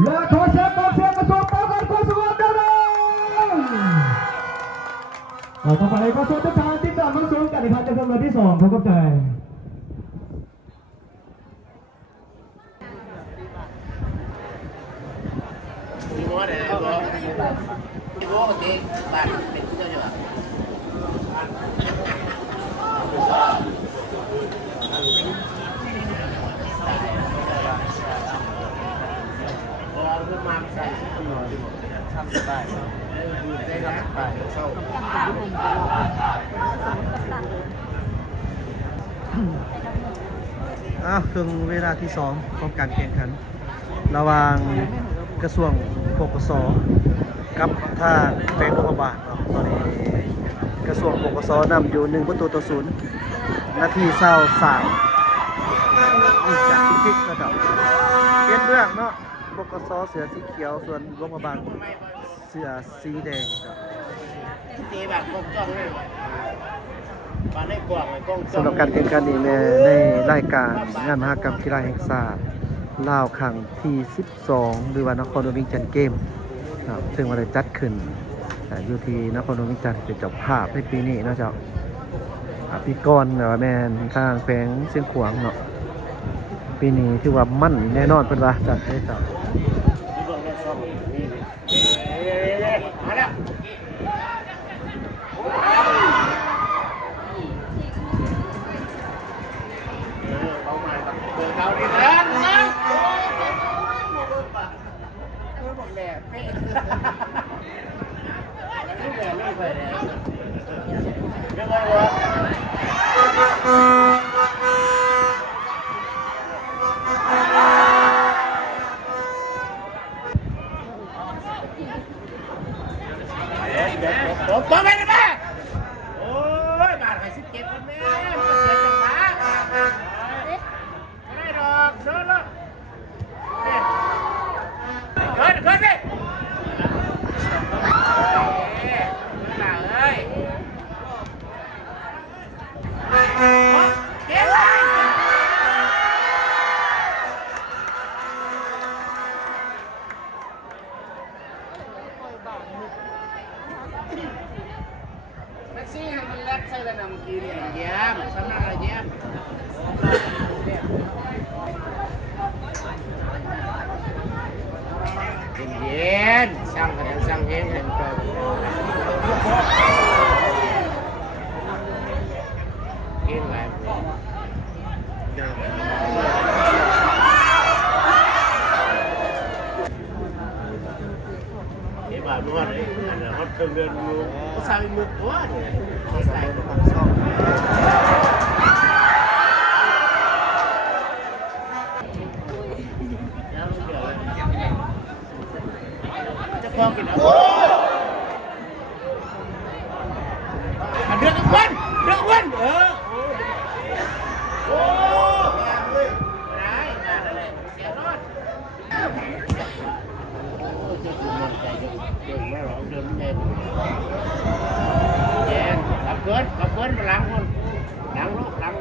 และขอเสียงกองเชียร์กระทรวงการคลังสวัสดีครับต่อไปกระทรวงทหารที่ต่ำสูงกันนะครับจะเป็นวันที่2พบกับใจมีม้วนเลยมีม้วนกับเด็กบ้านเป็นผู้เจ้าอยู่อ่ะเราขึ้นมาใส่ชุดนอนทำได้ได้รับไปเช่าถึงเวลาที่2ของการแข่งขันระหว่างกระทรวงปกสกับทางแขวงโรงพยาบาลตอนนี้กระทรวงปกสนำอยู่1-0นาที23จากคลิกนะครับเปลี่ยนเรื่องเนาะปกสเสือสีเขียวส่วนโรงพยาบาลเสือสีแดงครับ ตีแบบกล้องจ้องเลยบ้านได้กว้างเลยกล้องจ้อง สำหรับการแข่งขันนี้ในรายการงานมหกรรมกีฬาแห่งชาติลาวครั้งที่12หรือว่านครหลวงวิงจันทร์เกมครับซึ่งวันได้จัดขึ้นอยู่ที่นครหลวงวิงจันทร์เป็นเจ้าภาพในปีนี้เนาะเจ้าปีก่อนแม่นทางแฝงเสียงขวางเนาะปีนี้ถือว่ามั่นแน่นอนเป็นว่าจัดได้เจ้ามาแล้วเขามาเปิดเขาดีนะนะบอกแหล่เป๊ะลูกแหล่ไม่เคยเลยยังไงวะตัวไปเลยแม่โอ้ยบาทให้17คนแม่มันเสียจังหวะไม่ได้ดอกเดินแล้วเดินดิเอ้ยเก็บไว้แม็กซี่ให้มันแลกใส่ระดับเมื่อกี้เนี่ยแย้มสำนักอะไรแย้มเย็นๆช่างคะแนนช่างเฮงให้มันไปกินอะไรนี่บ้านนวดเลยอันนั้นเขาเครื่องเดินมือเขาใส่มือตัวเนี่ยเขาใส่ต้องซ่อมจะพอกินอ่ะโอ้เดือดกันเดือดกันโอ้ได้งานอะไรเสียรอดจะจุ่มมันใจเดินไม่หรอกเดินไม่เย็นขับเกินไปล้างคนล้างลูกล้าง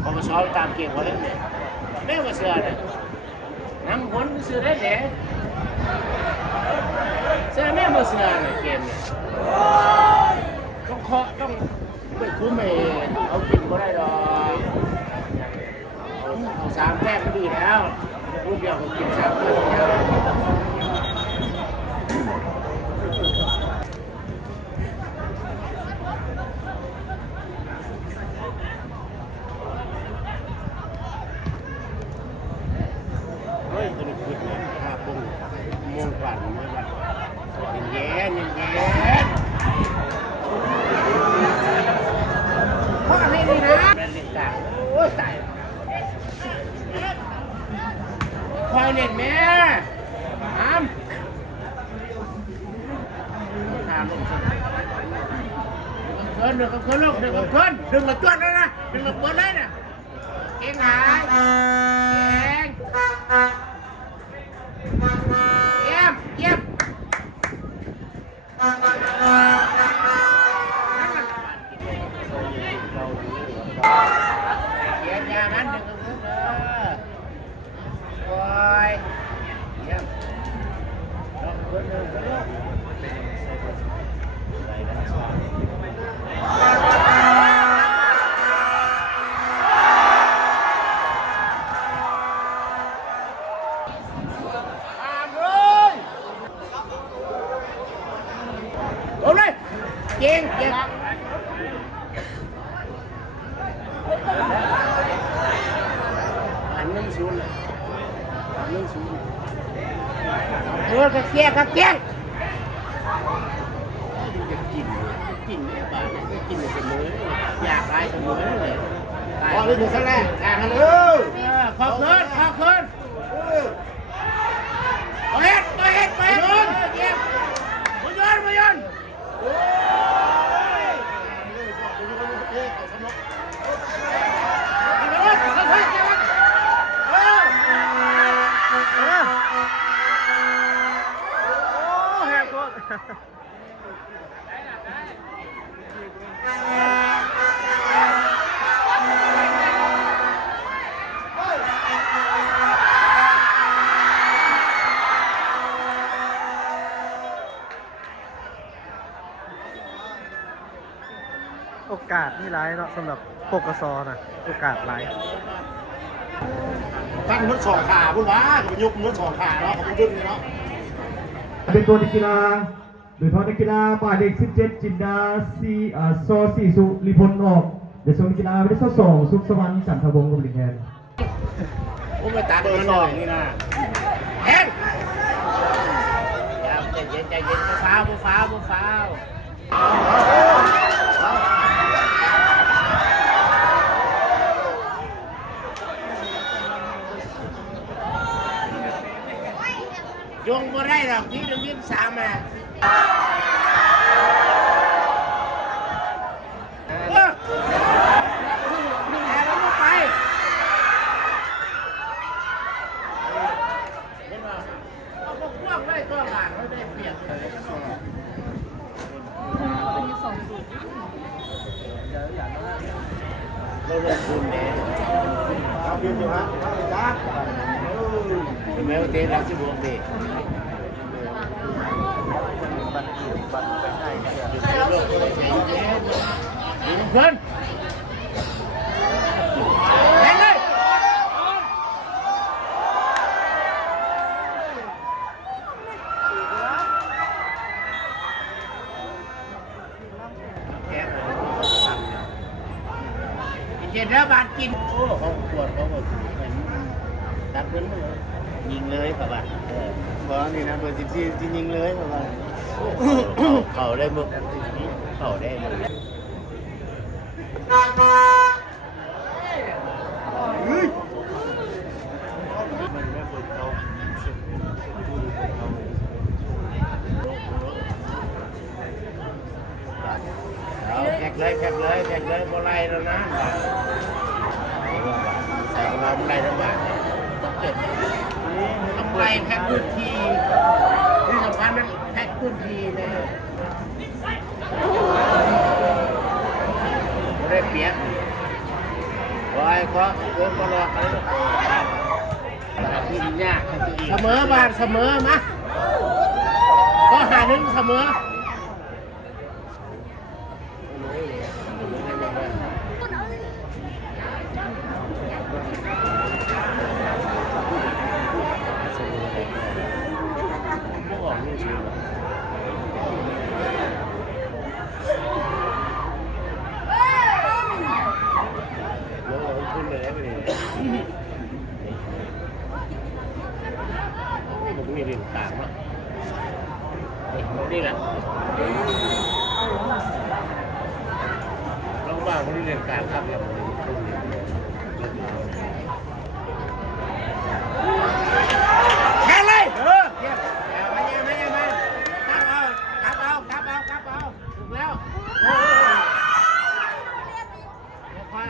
เขามาซ้อมตามเกมเขาเล่นเนี่ยแม่มาเสือเนี่ยนั่งคนเสือได้แหละเสือแม่มาเสือเนี่ยเกมเนี่ยต้องเคาะต้องไปคุ้มไปเอากินก็ได้ดอกเอา3 แต้มก็ดีแล้วลูกเดียวก็กิน3 แต้มแล้วเฮ้ยตัวนี้ขึ้นเลย5 ปุ่มมงกว่าเย็นพ่อให้ดีนะแบนเล่นกลางโอ้ยตายคอยเล่นแม่ถามลงเดินกับคนโลกเดินกับคนดึงกับจวดเลยนะดึงกับเปิดเลยนะเก่งหายเก่งเยี่ยม จริงเจ็บอันนึงศูนย์อันนึงศูนย์กระเกียกระเกียจะกินเนี่ยบ้านจะกินเสมออยากได้เสมอเลยพอเลยถึงขั้นแรกกันเลยขอบคุณขอบคุณไปเฮ็ดเจ็บมาย้อนโอกาสนี่ร้ายเนาะสำหรับปกสนะโอกาสร้าย ตั้งมือสองขาพุ่นวะจะยกมือสองขาเนาะของขึ้นเนาะ เป็นตัวนักกีฬาโดยเฉพาะนักกีฬาหมายเลข17 จินดาซอสีสุริพลออกเดี๋ยวส่งนักกีฬาไปที่2สุขสวรรค์จันทวงศ์กับลิงแฮน โอ้ไม่ตาเดินหน่อยนี่นะเอ็นใจเย็นฟ้าวยงบ่ได้หรอกที่เรื่องสามอ่ะเราลงทุนเนี่ยเราเรียนอยู่ฮะจ้าแม้ว่าเต้นแล้วจะบวกดีเพื่อนแข่งเลยเจ็ดแล้วบาดกินโอ้เขาปวดเขาแบบตัดเงินเลยยิงเลยครับว่าเพราะนี่นะเบอร์14ที่ยิงเลยครับว่าเขาได้มึกเขาได้มึกแขกเลยโบไล่แล้วนะใส่เราไล่ทั้งบ้านต้องเก็บต้องไล่แพ็คพื้นที่ที่สำคัญมันแพ็คพื้นที่เนี่ยได้เปรียบไว้ก็เกินก็รอกันกินยากเสมอบาทเสมอมาก็หาหนึ่งเสมอมันมีเรื่องต่างเนาะนี่แหละเราบ้างมันมีเรื่องการครับแบบแค่เลยไม่ครับเอาถูกแล้วคอย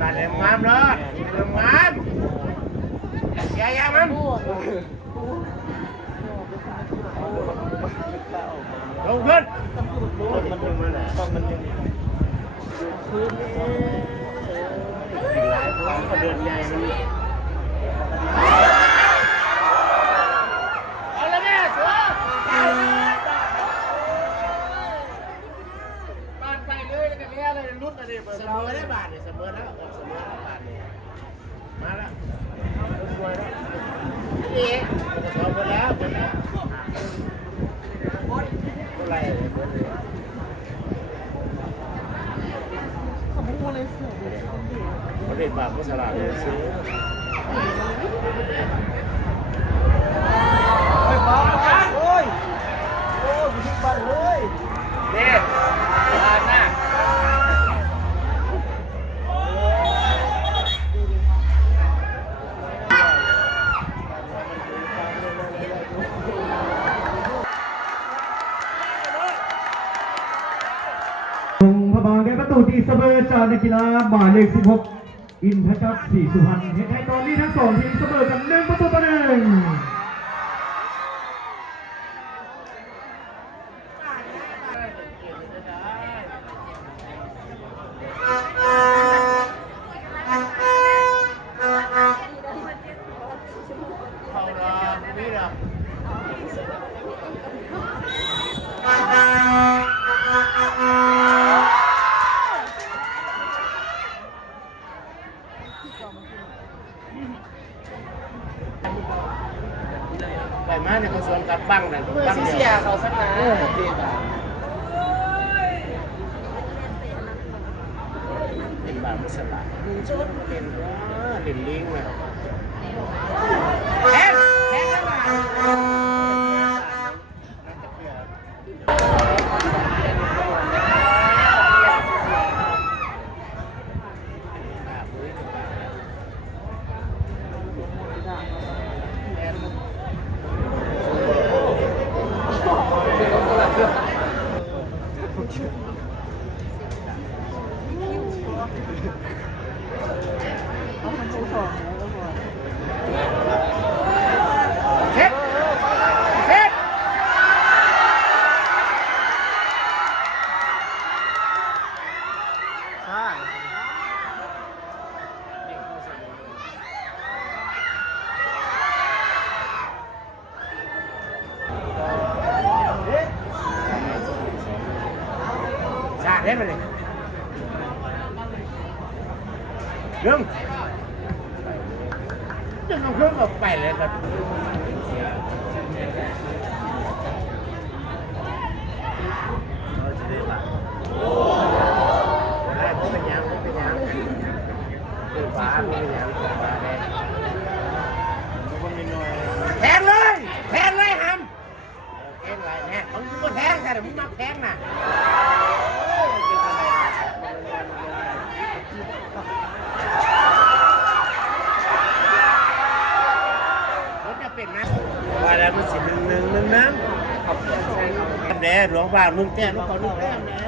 การแรงงานเลยแรงงานอย่ามันลงขึ้นมันยัง ก็เดินใหญ่มันเอาละแม่สัวบานไปเลยแล้วกันเนี้ยเลยรุ่นอะไรเสมอได้บาทเนี่ยเสมอแล้วเสมอแล้วบาทเนี่ยมาแล้วรวยแล้วนี่เสมอแล้วหมดแล้วอะไรเขาเล่นบาปก็สลาดเลยซื้อไปฟ้องกันโอ้ยอยู่ที่บ้านเลยเนี่ยบานหน้าลงพระบางแก้ประตูตีเสมอจากนักกีฬาหมายเลข16อินทจักรศรีสุพรรณเห็นให้ตอนนี้ทั้ง2ทีมเสมอกัน1-1เขารอนี่หรอไปมาเนี่ยเขาสวนกับบังนะบังเสียเขาสักนะเป็นบาปสลาดเป็นเป็นลิงเลยแพ้แล้วมาเล่นไปเลยดึงเอาเครื่องออกไปเลยครับเป็นยังคือฟ้าเป็นยังฟ้าแดงแทงเลยฮัมแทงไรแทงมึงก็แทงแต่มึงมาแทงน่ะว่าแล้วมันสิหนึ่งนะแด่หลวงบ้านมึงแก้ลูกเขาลูกแก้แน่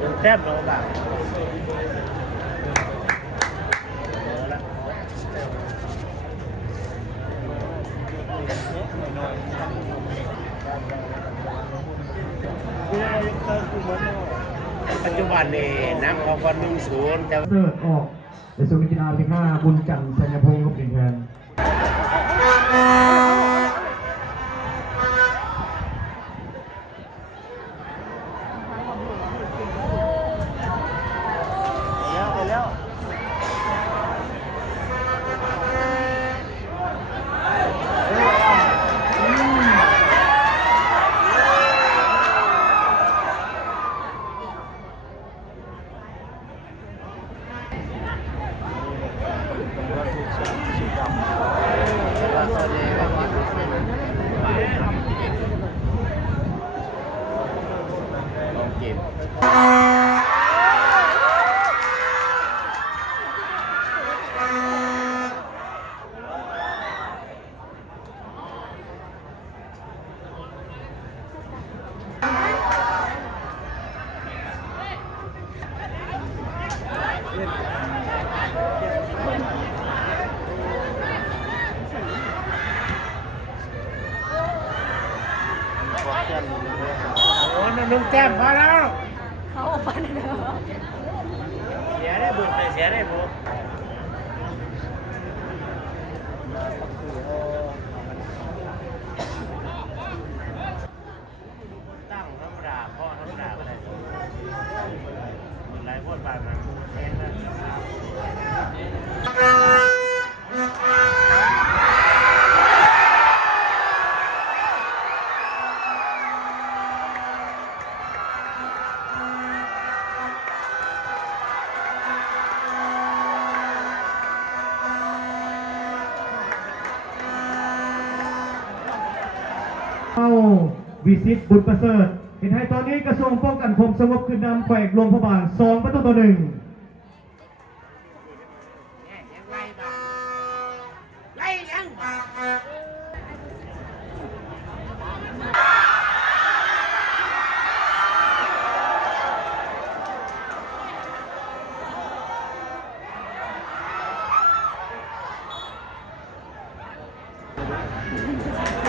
มึงแก้หลวงบ้านปัจจุบันนี่น้ำของวัน1-0แต่เสิร์ฟออกในส่วนนักกีฬาที่5บุญจันทร์ชัยพงศ์ก็เป็นแทนโอ้นั่นนึง แต้มพอแล้ว เขาออกมาเด้อ เสียได้บุญเสียได้บุญตั้งธรรมดาพ่อธรรมดาก็ได้มันหลายคนบาทมันแพงนะเข้าวิสิตบุญประเสริฐเห็นให้ตอนนี้กระทรวงป้องกันความสงบขึ้นนำแขวกโรงพยาบาล2-1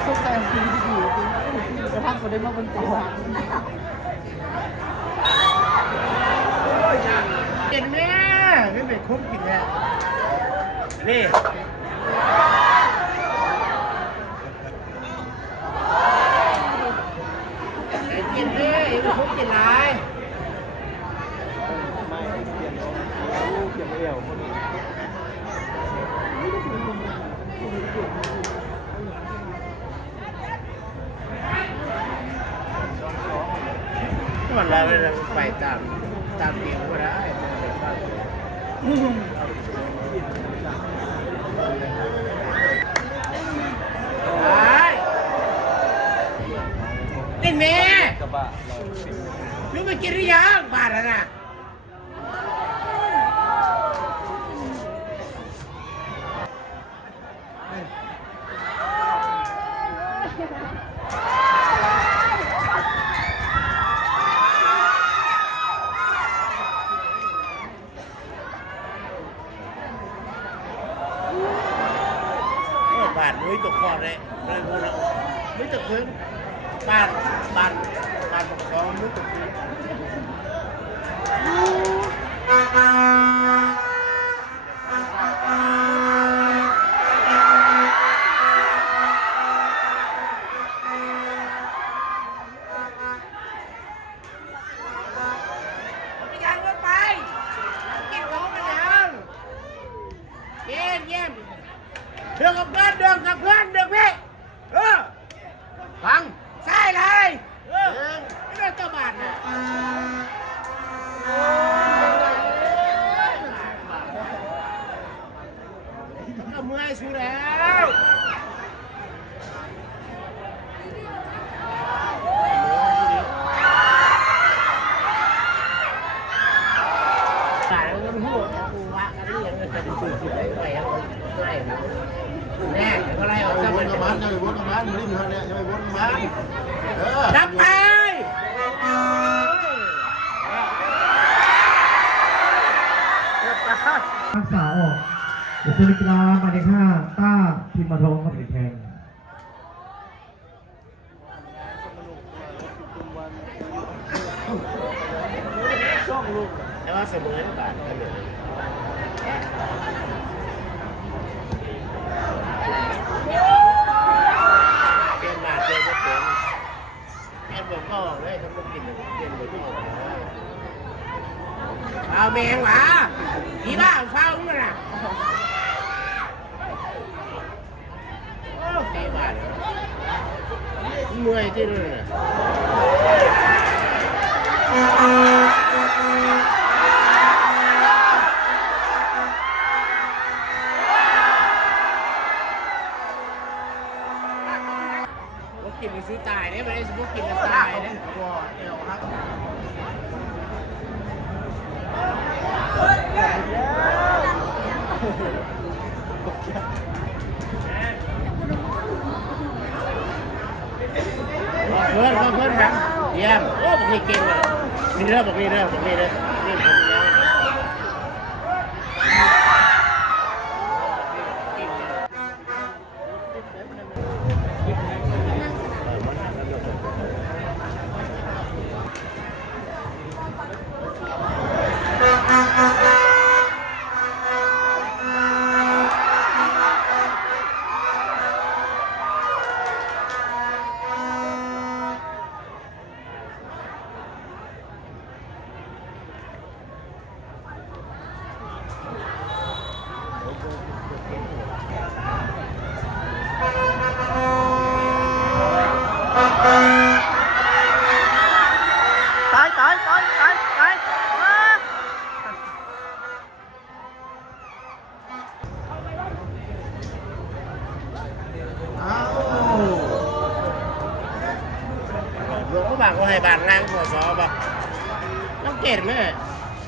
ทุกใจของพี่ดีกระทั่งคนได้มาบนตัว เห็นไหมไม่เป็นคุ้มกินแล้วนี่กินเลยไม่คุ้มกินไรมันแล้วเลยไปตามเตียงก็ได้เป็นแม่ลูกไปกินหรือยังบาทแล้วนะบาทมุ้ยตกคอเลยเลยพวกเรามุ้ยตกพื้นบาทปกครองมุ้ยตกพื้นยังไม่ไปกินของมันยังเยี่ยมเดือดกับเพื่อนเดือดพี่ฟังใช่เลยไม่ได้ตัวบาทนะก็เมื่อยสู้แล้วบาทแล้วก็พูดกูว่ากันนี่ยังจะดูสิไปแน่อะไรออกจากมันจะมันจะไปวนกับมันรีบมาเนี่ยจะไปวนกับมันจับไปรักษาออกเดี๋ยวสุริกราหมายเลข5ต้าพิมพ์มาทองครับอีกแทง แต่ว่าเสมอทุกบาทกันเลยเปลี่ยนบาทเปลี่ยนก็เปลี่ยนผมก็ออกเลยทำลูกกินเปลี่ยนผมก็ออกเอาแมงหวะผีบ้าเฝ้าเมื่อน่ะโอ้ใจบาทเมื่อยที่นู่นน่ะกินไปซื้อตายเนี่ยไม่ได้ซื้อกินกันตายเนี่ยว้าเดี๋ยวครับเพื่อนครับเยี่ยมโอ้บอกนี่เก่งเลยมีเรื่องบอกนี่เรื่องนี่ผมยัง เอาปะต้องเกตไหม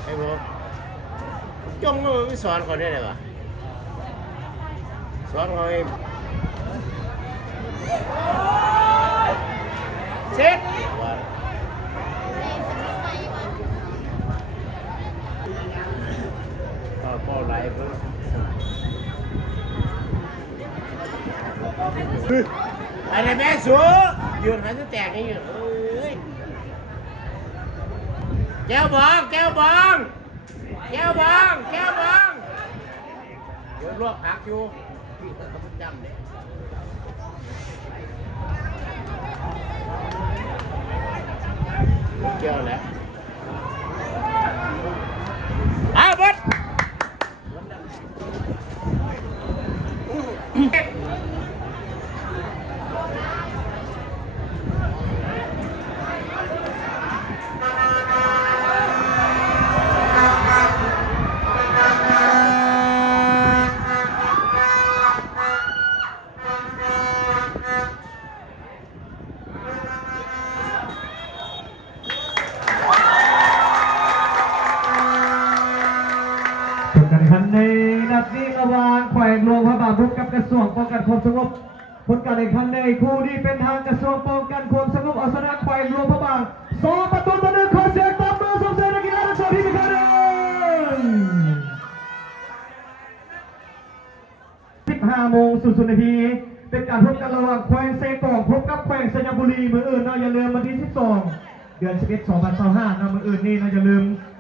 ไอ้ผมจงก็ไม่สอนเขาได้เลยวะสอนเขาเองเช็ดก็ไล่เพิ่มอะไรแม่สูยืนหันจะแตกนี่อยู่แก้วบองแก้วบองแก้วบองแก้วบองเดี๋ยวลวกผักอยู่จำเนี่ยแก้วแล้วบดการแข่งขันในนัดนี้ระหว่างแขวงหลวงพระบางพบกับกระทรวงป้องกันความสงบผลการแข่งขันในคู่นี้เป็นทางกระทรวงป้องกันความสงบเอาชนะแขวงหลวงพระบาง2-1ขอเสียงตบมือส่งเสียงนักกีฬาทั้งสองทีมอีกครั้งหนึ่ง15:00 น.เป็นการพบกันระหว่างแขวงเซกองพบกับแขวงสยามบุรีมืออื่นเราอย่าลืมวันที่12 เดือน11 2025นะมืออื่นนี่เราอย่าลืม